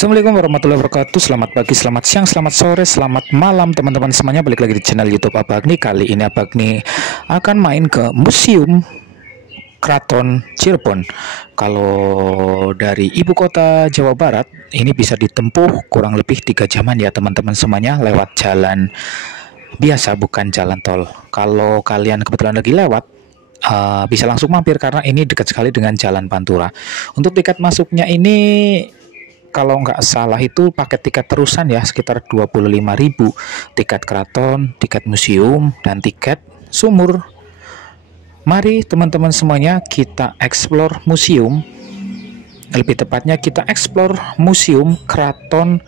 Assalamualaikum warahmatullahi wabarakatuh. Selamat pagi, selamat siang, selamat sore, selamat malam teman-teman semuanya. Balik lagi di channel YouTube Abah Agni. Kali ini Abah Agni akan main ke Museum Keraton Cirebon. Kalau dari ibu kota Jawa Barat ini bisa ditempuh kurang lebih 3 jaman ya teman-teman semuanya, lewat jalan biasa, bukan jalan tol. Kalau kalian kebetulan lagi lewat, bisa langsung mampir karena ini dekat sekali dengan Jalan Pantura. Untuk tiket masuknya ini kalau nggak salah itu paket tiket terusan ya, sekitar 25.000. Tiket keraton, tiket museum, dan tiket sumur. Mari teman-teman semuanya kita explore museum. Lebih tepatnya kita explore museum Keraton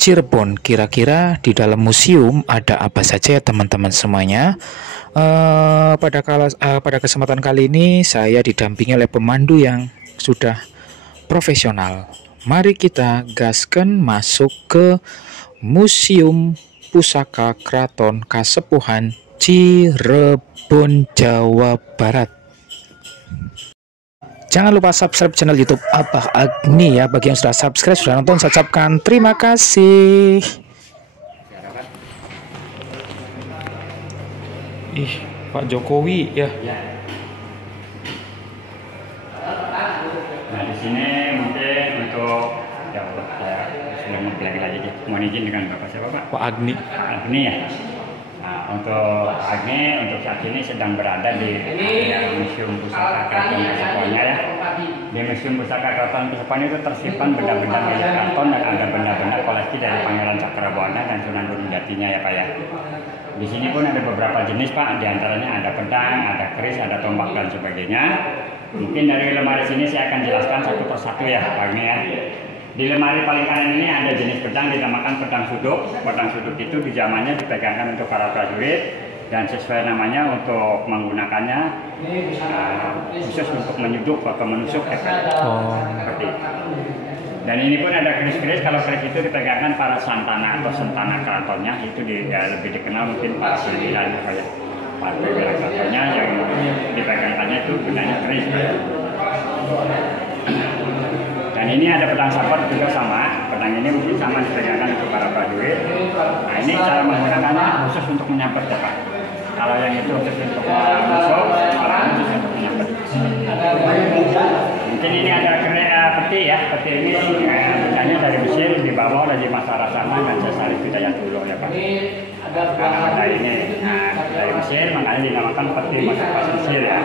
Cirebon. Kira-kira di dalam museum ada apa saja ya teman-teman semuanya. Pada kesempatan kali ini saya didampingi oleh pemandu yang sudah profesional. Mari kita gaskan masuk ke Museum Pusaka Keraton Kasepuhan Cirebon, Jawa Barat. Jangan lupa subscribe channel YouTube Abah Agni ya. Bagi yang sudah subscribe, sudah nonton, saya ucapkan terima kasih. Ih, Pak Jokowi ya. Nah di sini mungkin untuk ya saya sudah mempelajari lagi deh. Mohon izin dengan Bapak siapa Pak? Pak Agni. Agni ya. Nah, untuk Agni untuk saat ini sedang berada di Museum Pusaka Keraton Kasepuhan ya. Di Museum Pusaka Keraton Kasepuhan itu tersimpan benda-benda milik keraton dan ada benda-benda koleksi dari Pangeran Cakrabuana dan Sunan Gunung Jatinya ya Pak ya. Di sini pun ada beberapa jenis Pak, diantaranya ada pedang, ada keris, ada tombak dan sebagainya. Mungkin dari lemari sini saya akan jelaskan satu persatu ya Pak Agni ya. Di lemari paling kanan ini ada jenis pedang dinamakan pedang suduk. Pedang suduk itu di zamannya dipegangkan untuk para prajurit dan sesuai namanya untuk menggunakannya khusus untuk menyuduk atau menusuk seperti itu. Dan ini pun ada keris-keris. Kalau keris itu dipegangkan para santana atau sentana keratonnya, itu lebih dikenal mungkin para pimpinan ya. Para pimpinan keratonnya yang dipegangkannya itu gunanya keris. Dan ini ada pedang sapot juga sama. Pedang ini mungkin sama dipegangkan untuk para prajurit. Nah ini cara menggunakannya khusus untuk menyabet ya Pak. Kalau yang itu khusus untuk menusuk, kalau ini khusus untuk menyabet. Mungkin ini ada peti ya. Peti ini bendanya dari Mesir, dibawa oleh Dimas Sarasana dan Cesari Hidayatullah ya Pak. Karena ada ini dari Mesir, makanya dinamakan peti masyarakat Mesir ya.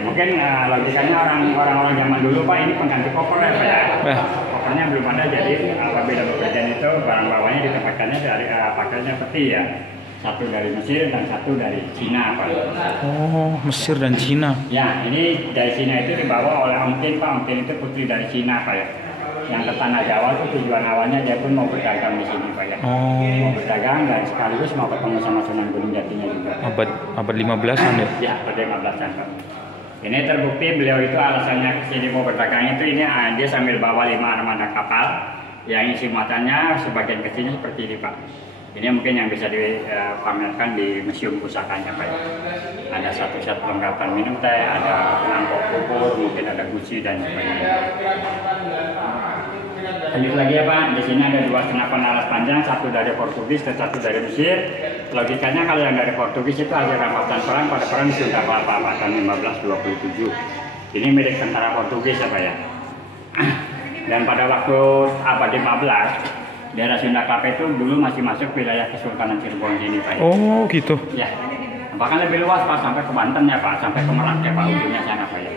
Mungkin logikanya orang-orang zaman dulu Pak, ini pengganti koper ya Pak ya. Kopernya belum ada, jadi apabila bepergian itu barang bawahnya ditempatkannya dari pakainya peti ya. Satu dari Mesir dan satu dari Cina Pak. Oh, Mesir dan Cina. Ya, ini dari Cina itu dibawa oleh Om Tin Pak. Om Tin itu putri dari Cina Pak ya. Yang ke Tanah Jawa itu tujuan awalnya dia pun mau berdagang di sini Pak ya. Mau berdagang dan sekaligus mau ketemu sama Sunan Gunung Jatinya juga. Abad 15-an ya? Ya, abad 15-an Pak. Ini terbukti beliau itu alasannya kesini mau berdagang itu ini dia sambil bawa 5 armada kapal yang isi muatannya sebagian kecilnya seperti ini Pak. Ini mungkin yang bisa dipamerkan di Museum Pusakanya Pak. Ada satu set perlengkapan minum teh, ada mangkok bubur, mungkin ada guci dan sebagainya. Lanjut lagi ya Pak, di sini ada 2 senapan alas panjang, satu dari Portugis dan satu dari Mesir. Logikanya kalau yang dari Portugis itu hasil rampasan perang pada perang Sunda Kelapa tahun 1527. Ini milik tentara Portugis ya Pak ya. Dan pada waktu abad 15 daerah Sunda Kelapa itu dulu masih masuk wilayah Kesultanan Cirebon ini Pak. Oh gitu. Ya, bahkan lebih luas Pak, sampai ke Banten ya Pak, sampai ke Merak ya Pak, ujungnya sana Pak ya.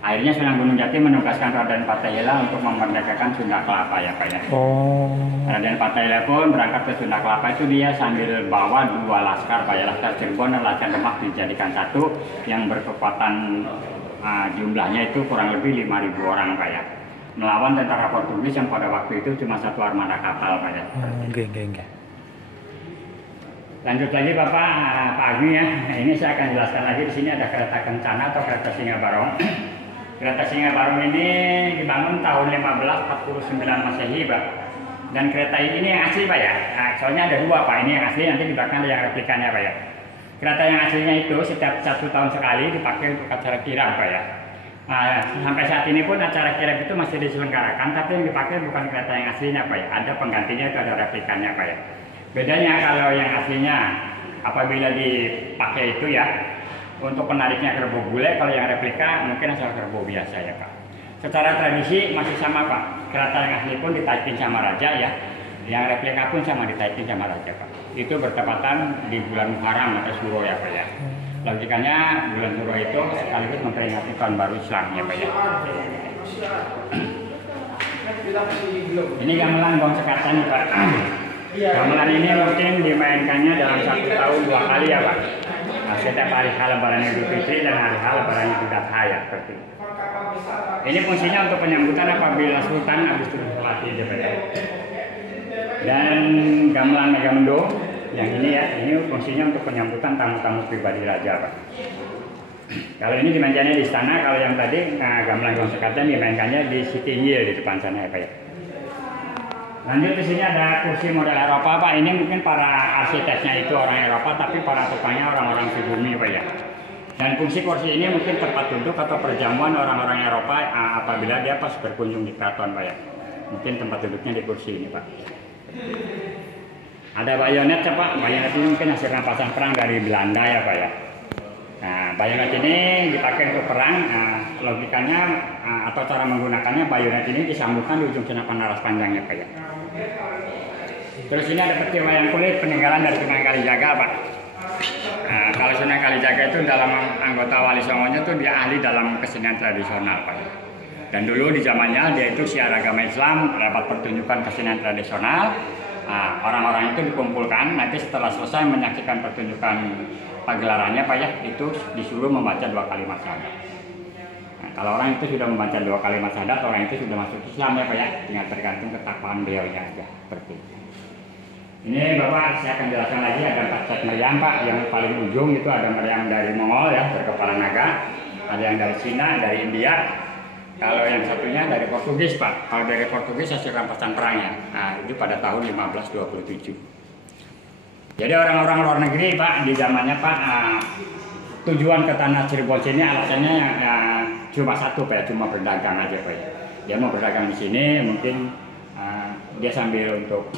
Akhirnya Sunan Gunung Jati menugaskan Raden Patahela untuk memerdekakan Sunda Kelapa ya Pak ya. Raden Patahela pun berangkat ke Sunda Kelapa itu dia sambil bawa 2 laskar Pak ya, laskar Cirebon dan laskar Demak dijadikan satu yang berkekuatan jumlahnya itu kurang lebih 5.000 orang Pak ya. Melawan tentara Portugis yang pada waktu itu cuma 1 armada kapal Pak ya. Lanjut lagi Bapak, Pak Agni ya. Ini saya akan jelaskan lagi. Di sini ada kereta kencana atau kereta Singa Barong. Kereta Singa Barong ini dibangun tahun 1549 Masehi Pak. Dan kereta ini yang asli Pak ya. Nah, soalnya ada 2 Pak. Ini yang asli, nanti di belakang ada yang replikannya Pak ya. Kereta yang aslinya itu setiap 1 tahun sekali dipakai untuk acara kirap Pak ya. Nah, sampai saat ini pun acara kirap itu masih diselenggarakan, tapi yang dipakai bukan kereta yang aslinya Pak ya. Ada penggantinya, itu ada replikannya Pak ya. Bedanya kalau yang aslinya apabila dipakai itu ya untuk penariknya kerbau bule, kalau yang replika mungkin asal kerbau biasa ya Pak. Secara tradisi masih sama Pak. Kereta yang asli pun ditaikin sama raja ya. Yang replika pun sama ditaikin sama raja Pak. Itu bertepatan di bulan Muharram atau Suro ya Pak ya. Logikanya bulan Suro itu sekaligus memperingati tahun baru Islam ya Pak ya. Ini gamelan gong sekatan nih Pak. Gamelan ini mungkin dimainkannya dalam 1 tahun 2 kali ya Pak. Nah, setiap hari Lebaran Idul Fitri dan hari Lebaran Idul Adha ya seperti itu. Ini fungsinya untuk penyambutan apabila Sultan habis mati ya Pak ya. Dan gamelan Megamendung yang ini ya, ini fungsinya untuk penyambutan tamu-tamu pribadi raja Pak. Kalau ini dimainkannya di istana, kalau yang tadi gamelan gong sekatan dimainkannya di Siti Injil di depan sana ya Pak ya. Lanjut di sini ada kursi model Eropa Pak. Ini mungkin para arsiteknya itu orang Eropa, tapi para tukangnya orang-orang pribumi Pak ya. Dan fungsi kursi ini mungkin tempat duduk atau perjamuan orang-orang Eropa apabila dia pas berkunjung di keraton Pak ya. Mungkin tempat duduknya di kursi ini Pak. Ada bayonet ya Pak. Bayonet ini mungkin hasil rampasan perang dari Belanda ya Pak ya. Nah, bayonet ini dipakai untuk perang. Logikanya atau cara menggunakannya, bayonet ini disambungkan di ujung senapan laras panjangnya Pak ya. Terus ini ada peti wayang kulit peninggalan dari Sunan Kalijaga Pak. Nah, kalau Sunan Kalijaga itu dalam anggota Wali Songonya itu dia ahli dalam kesenian tradisional Pak. Dan dulu di zamannya dia itu syiar agama Islam, dapat pertunjukan kesenian tradisional. Orang-orang itu dikumpulkan, nanti setelah selesai menyaksikan pertunjukan pagelarannya Pak ya, itu disuruh membaca 2 kalimat syahadat. Nah, kalau orang itu sudah membaca 2 kalimat syahadat, orang itu sudah masuk Islam ya Pak ya, tinggal tergantung ketakwaan beliaunya aja seperti itu. Ini Bapak saya akan jelaskan lagi, ada 4 set meriam Pak. Yang paling ujung itu ada meriam dari Mongol ya, berkepala naga, ada yang dari Cina, dari India. Kalau yang satunya dari Portugis Pak. Kalau dari Portugis hasil rampasan perangnya. Nah, itu pada tahun 1527. Jadi orang-orang luar negeri Pak, di zamannya Pak, tujuan ke tanah Cirebon sini alasannya cuma satu Pak ya, cuma berdagang aja Pak ya. Dia mau berdagang di sini, mungkin dia sambil untuk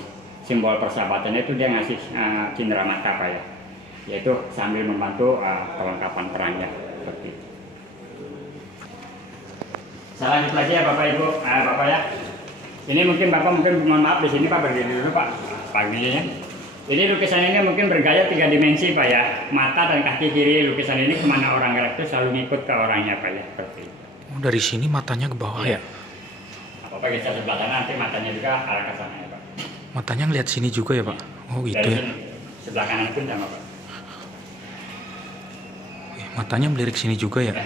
simbol persahabatannya itu dia ngasih cindera mata Pak ya. Yaitu sambil membantu perlengkapan perangnya seperti itu. Saya lanjut lagi ya Bapak Ibu, Bapak ya. Ini mungkin Bapak mohon maaf di sini Pak, berdiri dulu Pak, paginya. Ini lukisan ini mungkin bergaya 3 dimensi Pak ya. Mata dan kaki kiri lukisan ini kemana orang gerak itu selalu ngikut ke orangnya Pak ya, seperti itu. Oh, dari sini matanya ke bawah ya? Bapak geser sebelah sana, nanti matanya juga arah ke sana ya Pak. Matanya ngeliat sini juga ya Pak? Oh gitu ya. Sebelah kanan pun sama Pak. Matanya melirik sini juga ya?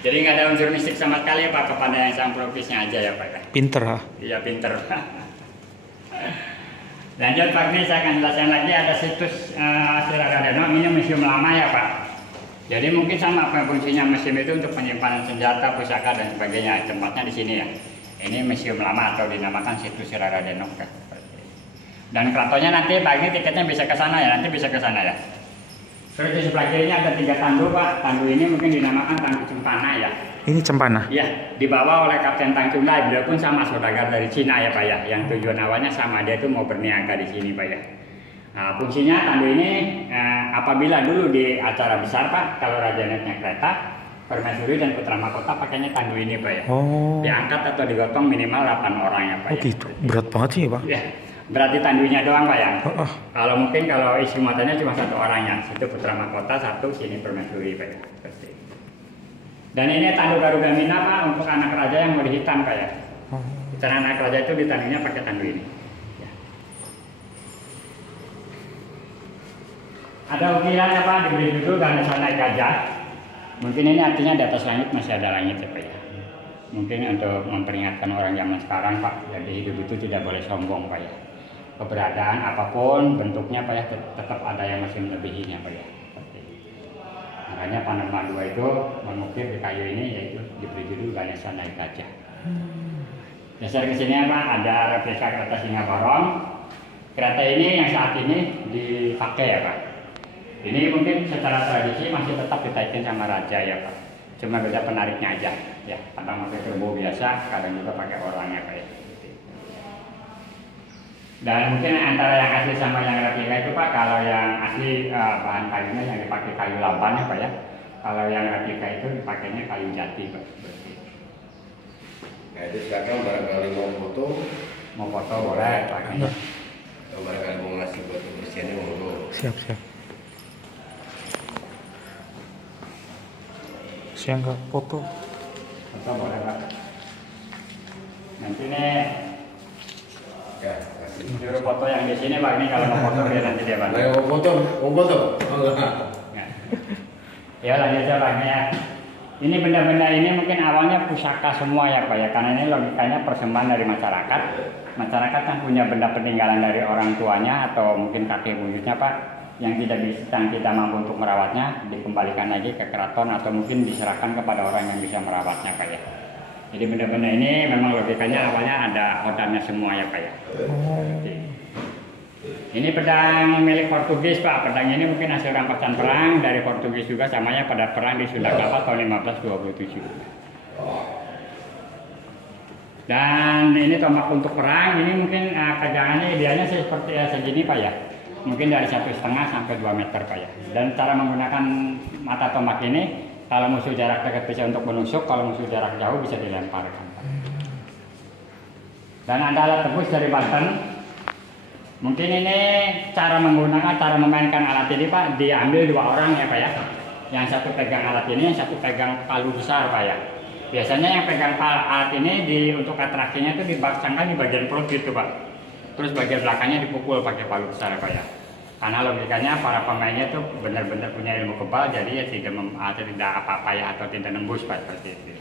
Jadi nggak ada unsur mistik sama sekali ya Pak, kepada yang samplopisnya aja ya Pak ya. Pinter ha? Iya pinter. Lanjut Pak, ini saya akan jelaskan lagi, ada situs Siraradeno, ini museum lama ya Pak. Jadi mungkin sama apa fungsinya museum itu untuk penyimpanan senjata, pusaka dan sebagainya. Tempatnya di sini ya. Ini museum lama atau dinamakan situs Siraradeno. Dan keratonnya nanti Pak, ini tiketnya bisa ke sana ya, nanti bisa ke sana ya. Terus di sebelah kirinya ada 3 tandu Pak. Tandu ini mungkin dinamakan Tandu Cempana ya. Ini Cempana? Iya, dibawa oleh Kapten Tang Cundai. Beliau pun sama saudagar dari Cina ya Pak ya. Yang tujuan awalnya sama, dia itu mau berniaga di sini Pak ya. Nah, fungsinya tandu ini apabila dulu di acara besar Pak, kalau raja naiknya kereta, permaisuri dan putra mahkota pakainya tandu ini Pak ya. Oh. Diangkat atau digotong minimal 8 orang ya Pak. Oh gitu, berat banget sih Pak. Ya. Berarti tandunya doang Pak ya. Kalau mungkin kalau isi muatannya cuma 1 orangnya, situ putra mahkota 1, sini permaisuri Pak ya. Dan ini tandu Garuda Mina Pak, untuk anak raja yang mau dihitam Pak ya. Cara anak raja itu ditandunya pakai tandu ini. Ya. Ada ukirannya Pak, diberi judul Ganesha naik gajah. Mungkin ini artinya di atas langit masih ada langit ya Pak ya. Mungkin untuk memperingatkan orang zaman sekarang Pak, jadi hidup itu tidak boleh sombong Pak ya. Keberadaan apapun bentuknya Pak ya, tetap ada yang masih melebihinya Pak ya. Makanya Panorama 2 itu mengukir di kayu ini, yaitu diberi judul Ganesha naik gajah. Geser ke sini Pak, ada replika kereta Singa Barong. Kereta ini yang saat ini dipakai ya Pak. Ini mungkin secara tradisi masih tetap ditaikin sama raja ya Pak. Cuma beda penariknya aja, ya. Kadang pakai turbo biasa, kadang juga pakai orangnya Pak ya. Dan mungkin antara yang asli sama yang replika itu Pak, kalau yang asli bahan kayunya yang dipakai kayu lampan ya Pak ya. Kalau yang replika itu dipakainya kayu jati Pak. Nah itu sekarang barangkali Mau foto boleh pakainya. Kalau barangkali mau ngasih buat kebersihannya monggo. Siap. Siang nggak foto? Foto boleh Pak. Nanti nih Ya, kasih. juru foto yang di sini Pak, ini kalau mau foto dia nanti dia bantu. Mau foto? Nah. Ya lanjut aja Pak ya. Ini benda-benda ini mungkin awalnya pusaka semua ya Pak ya, karena ini logikanya persembahan dari masyarakat. Masyarakat yang punya benda peninggalan dari orang tuanya atau mungkin kakek buyutnya Pak, yang tidak mampu untuk merawatnya, dikembalikan lagi ke keraton atau mungkin diserahkan kepada orang yang bisa merawatnya Pak ya. Jadi benda-benda ini memang logikanya awalnya ada ordernya semua ya Pak ya. Ini pedang milik Portugis Pak. Pedang ini mungkin hasil rampasan perang dari Portugis juga, samanya pada perang di Sunda Kelapa tahun 1527. Dan ini tombak untuk perang. Ini mungkin pegangannya idealnya seperti segini Pak ya. Mungkin dari 1,5 sampai 2 meter Pak ya. Dan cara menggunakan mata tombak ini, kalau musuh jarak dekat bisa untuk menusuk, kalau musuh jarak jauh bisa dilemparkan. Dan ada alat tebus dari Banten. Mungkin ini cara memainkan alat ini Pak, diambil 2 orang ya Pak ya. Yang satu pegang alat ini, yang satu pegang palu besar Pak ya. Biasanya yang pegang alat ini untuk atraksinya itu dipasangkan di bagian perut gitu Pak. Terus bagian belakangnya dipukul pakai palu besar Pak ya. Karena logikanya para pemainnya tuh benar-benar punya ilmu kebal, jadi ya tidak apa-apa ya, atau tidak nembus Pak seperti itu.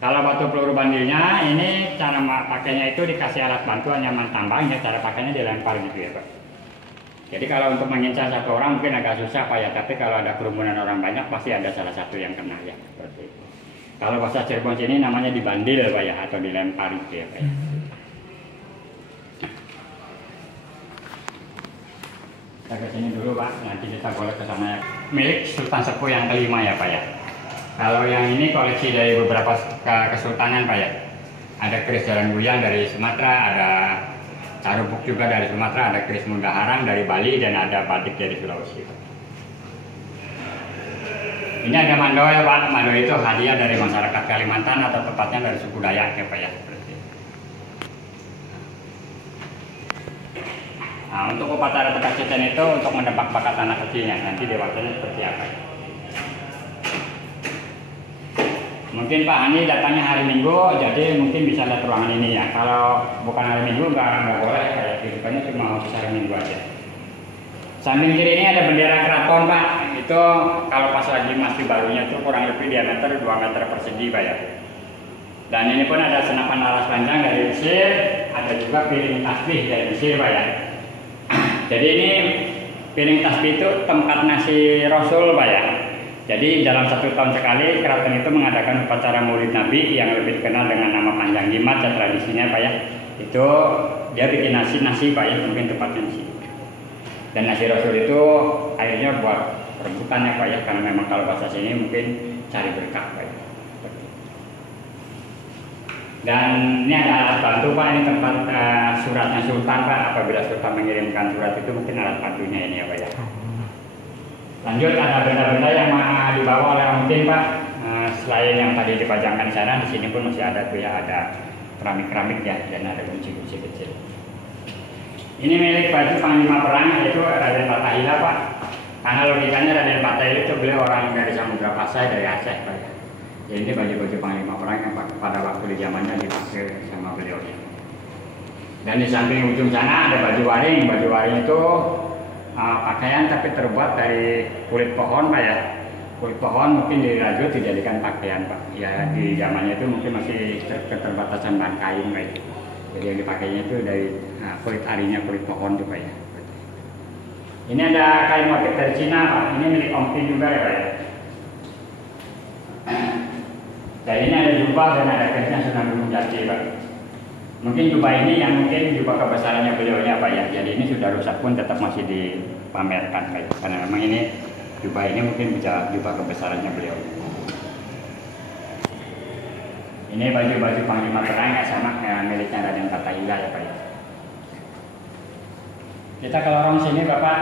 Kalau batu peluru bandilnya, ini cara pakainya itu dikasih alat bantu anyaman tambang ya, cara pakainya dilempar gitu ya Pak. Jadi kalau untuk mengincar satu orang mungkin agak susah Pak ya, tapi kalau ada kerumunan orang banyak pasti ada salah satu yang kena ya seperti itu. Kalau bahasa Cirebon sini namanya dibandil Pak ya, atau dilempar gitu ya Pak ya. Kita ke sini dulu Pak, nanti kita boleh ke sana ya. Milik Sultan Sepuh yang kelima ya Pak ya. Kalau yang ini koleksi dari beberapa kesultanan Pak ya. Ada keris Jalan Buyang dari Sumatera, ada Carubuk juga dari Sumatera, ada keris Mundaharang dari Bali, dan ada batik dari Sulawesi. Ini ada mandoel Pak. Mandoel itu hadiah dari masyarakat Kalimantan atau tepatnya dari suku Dayak ya Pak ya. Nah, untuk upacara Tekaciten itu untuk menebak bakat anak kecilnya, nanti dewasanya seperti apa ya. Mungkin Pak Ani datangnya hari Minggu, jadi mungkin bisa lihat ruangan ini ya. Kalau bukan hari Minggu nggak boleh, kayak kehidupannya cuma bisa hari Minggu aja. Samping kiri ini ada bendera keraton Pak. Itu kalau pas lagi masih barunya tuh kurang lebih diameter 2 meter persegi Pak ya. Dan ini pun ada senapan laras panjang dari Mesir, ada juga piring tasbih dari Mesir Pak ya. Jadi ini piring tasbih itu tempat nasi Rasul Pak ya. Jadi dalam 1 tahun sekali keraton itu mengadakan upacara Maulid Nabi yang lebih dikenal dengan nama panjang Jimat dan tradisinya Pak ya. Itu dia bikin nasi Pak ya, mungkin tepatnya di sini. Dan nasi Rasul itu akhirnya buat rebutan ya Pak ya, karena memang kalau bahasa sini mungkin cari berkah Pak ya. Dan ini ada alat bantu Pak, ini tempat suratnya Sultan Pak. Apabila Sultan mengirimkan surat itu mungkin alat bantunya ini ya Pak ya. Lanjut, ada benda-benda yang dibawa oleh Om Tin Pak. Selain yang tadi dipajangkan di sana, di sini pun masih ada tuh ya, ada keramik-keramik ya, dan ada kunci-kunci kecil. Ini milik baju panglima perang, yaitu Raden Fatahillah Pak. Karena logikanya Raden Fatahillah itu beliau orang dari Samudra Pasai, dari Aceh Pak ya. Jadi ini baju-baju panglima perang yang pada waktu di zamannya dipakai sama beliau. Dan di samping ujung sana ada baju waring. Baju waring itu pakaian tapi terbuat dari kulit pohon Pak ya. Kulit pohon mungkin dirajut dijadikan pakaian Pak. Ya di zamannya itu mungkin masih keterbatasan bahan kain Pak. Jadi yang dipakainya itu dari kulit arinya, kulit pohon tuh Pak ya. Ini ada kain motif dari Cina Pak. Ini milik Om Tin juga ya Pak ya. Dan ini ada jubah dan ada kerisnya Sunan Gunung Jati Pak. Mungkin jubah ini yang mungkin jubah kebesarannya beliaunya Pak ya. Jadi ini sudah rusak pun tetap masih dipamerkan Pak ya. Karena memang ini jubah ini mungkin bisa jubah kebesarannya beliau. Ini baju-baju panglima perang ya, sama kayak miliknya Raden Fatahillah ya Pak ya. Kita ke lorong sini Bapak.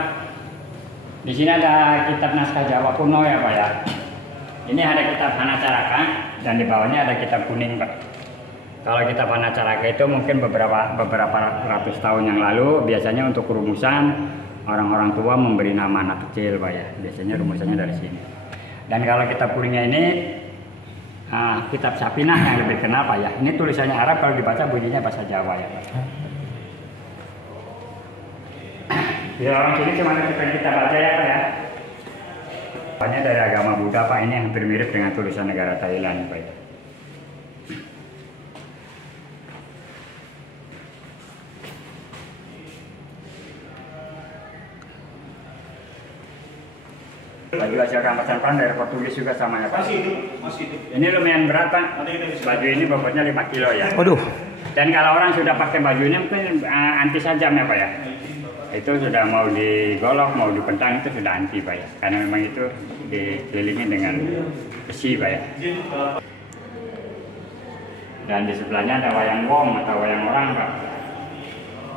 Di sini ada kitab naskah Jawa kuno ya Pak ya. Ini ada kitab Hanacaraka dan di bawahnya ada kitab kuning Pak. Kalau kitab Hanacaraka itu mungkin beberapa ratus tahun yang lalu biasanya untuk rumusan orang-orang tua memberi nama anak kecil Pak ya. Biasanya rumusannya dari sini. Dan kalau kitab kuningnya ini kitab Sapinah yang lebih kenal Pak ya. Ini tulisannya Arab, kalau dibaca bunyinya bahasa Jawa ya Pak. Di orang sini cuma kita baca ya Pak ya. Banyak dari agama Buddha Pak, ini hampir mirip dengan tulisan negara Thailand Pak ya. Baju hasil rampasan perang dari Portugis juga sama ya Pak? Masih itu. Ini lumayan berat Pak. Baju ini bobotnya 5 kilo ya. Waduh. Dan kalau orang sudah pakai baju ini mungkin anti sajam ya Pak ya? Itu sudah mau digolok, mau dipentang itu sudah anti Pak ya. Karena memang itu dikelilingi dengan besi Pak ya. Dan di sebelahnya ada wayang wong atau wayang orang Pak.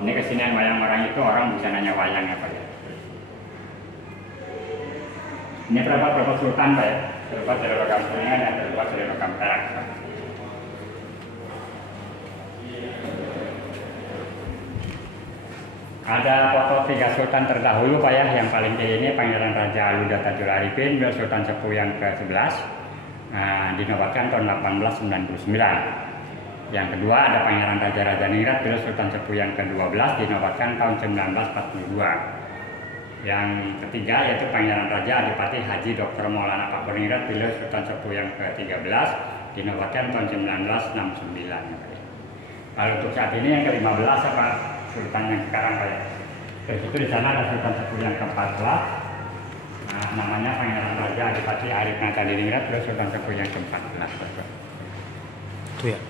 Ini kesenian wayang orang itu orang bisa nanya wayang ya Pak ya. Ini terdapat sultan Pak ya. Terdapat dari logam kuningan dan terdapat dari logam perak Pak. Ada foto 3 sultan terdahulu Pak ya. Yang paling tinggi ini Pangeran Raja Aluda Tajul Arifin, beliau sultan sepuh yang ke-11. Dinobatkan tahun 1899. Yang kedua ada Pangeran Raja Rajaningrat, beliau sultan sepuh yang ke-12, dinobatkan tahun 1942. Yang ketiga yaitu Pangeran Raja Adipati Haji Dr. Maulana Pakuringrat, beliau sultan sepuh yang ke-13, dinobatkan tahun 1969. Kalau untuk saat ini yang ke-15 apa sultan yang sekarang Pak ya. Terus itu di sana ada sultan sepuh yang ke-14. Namanya Pangeran Raja Adipati Arif Natadiningrat, beliau sultan sepuh yang ke-14. Itu ya.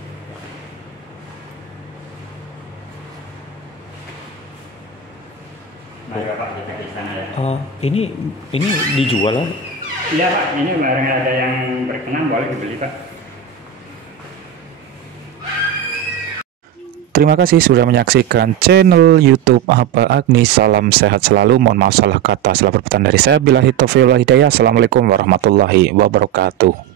Mari Bapak kita ke sana ya. Ini dijual lah. Iya Pak, ini barang ada yang berkenan boleh dibeli Pak. Terima kasih sudah menyaksikan channel YouTube Abah Agni. Salam sehat selalu. Mohon maaf salah kata, salah perbuatan dari saya. Billahi taufiq wal hidayah. Assalamualaikum warahmatullahi wabarakatuh.